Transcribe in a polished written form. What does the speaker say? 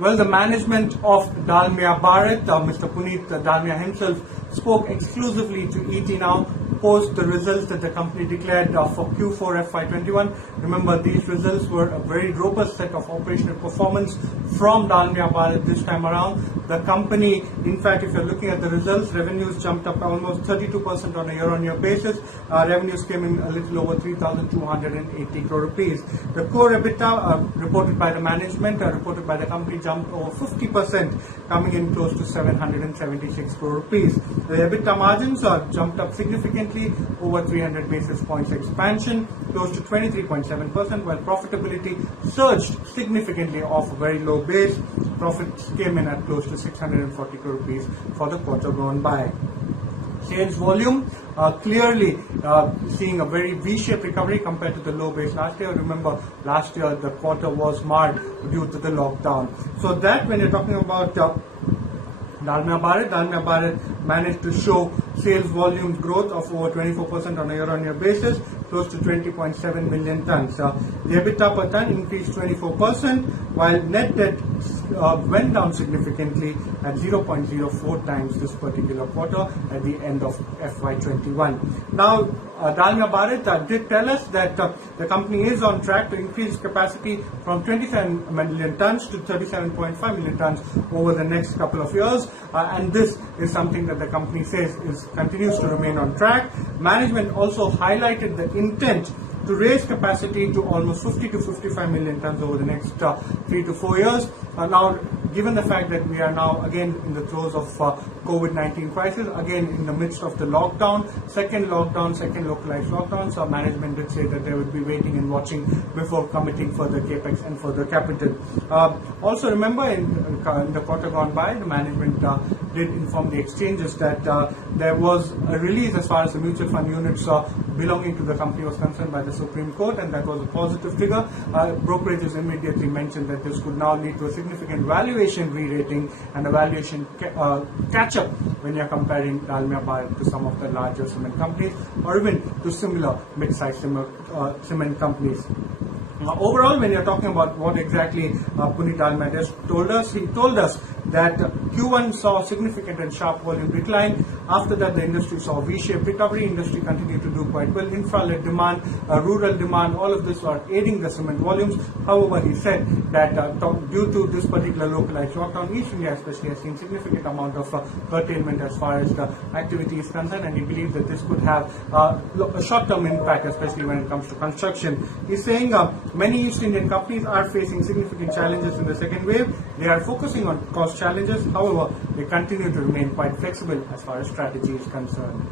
Well, the management of Dalmia Bharat, Mr. Puneet Dalmia himself, spoke exclusively to ET Now post the results that the company declared for Q4 FY21. Remember, these results were a very robust set of operational performance from Dalmia Bharat this time around. The company, in fact, if you're looking at the results, revenues jumped up almost 32% on a year-on-year basis. Revenues came in a little over 3,280 crore rupees. The core EBITDA reported by the management, reported by the company, jumped over 50%, coming in close to 776 crore rupees. The EBITDA margins jumped up significantly, over 300 basis points expansion, close to 23.7%, while profitability surged significantly off a very low base. Profits came in at close to 640 crore rupees for the quarter gone by. Sales volume clearly seeing a very V-shaped recovery compared to the low base last year. Remember, last year the quarter was marred due to the lockdown. So that when you're talking about Dalmia Bharat managed to show sales volume growth of over 24% on a year-on-year basis, close to 20.7 million tons. The EBITDA per ton increased 24%, while net debt went down significantly at 0.04 times this particular quarter at the end of FY21. Now, Dalmia Bharat did tell us that the company is on track to increase capacity from 27 million tons to 37.5 million tons over the next couple of years, and this is something that the company says continues to remain on track. Management also highlighted the intent to raise capacity to almost 50 to 55 million tons over the next 3 to 4 years. Now, given the fact that we are now again in the throes of COVID-19 crisis, again in the midst of the lockdown, second localized lockdown, so management did say that they would be waiting and watching before committing further capex and further capital. Also remember, in the quarter gone by, the management did inform the exchanges that there was a release as far as the mutual fund units belonging to the company was concerned by the Supreme Court, and that was a positive trigger. Brokerages immediately mentioned that this could now lead to a significant valuation re-rating and a valuation catch-up when you're comparing Dalmia Bharat to some of the larger cement companies or even to similar mid-sized cement companies. Overall, when you're talking about what exactly Puneet Dalmia just told us, he told us that Q1 saw significant and sharp volume decline. After that, the industry saw V-shaped recovery. Industry continued to do quite well. Infra-led demand, rural demand, all of this are aiding the cement volumes. However, he said that due to this particular localized lockdown, East India especially has seen significant amount of curtailment as far as the activity is concerned, and he believes that this could have a short-term impact, especially when it comes to construction. He's saying many East Indian companies are facing significant challenges in the second wave. They are focusing on cost challenges. However, they continue to remain quite flexible as far as strategy is concerned.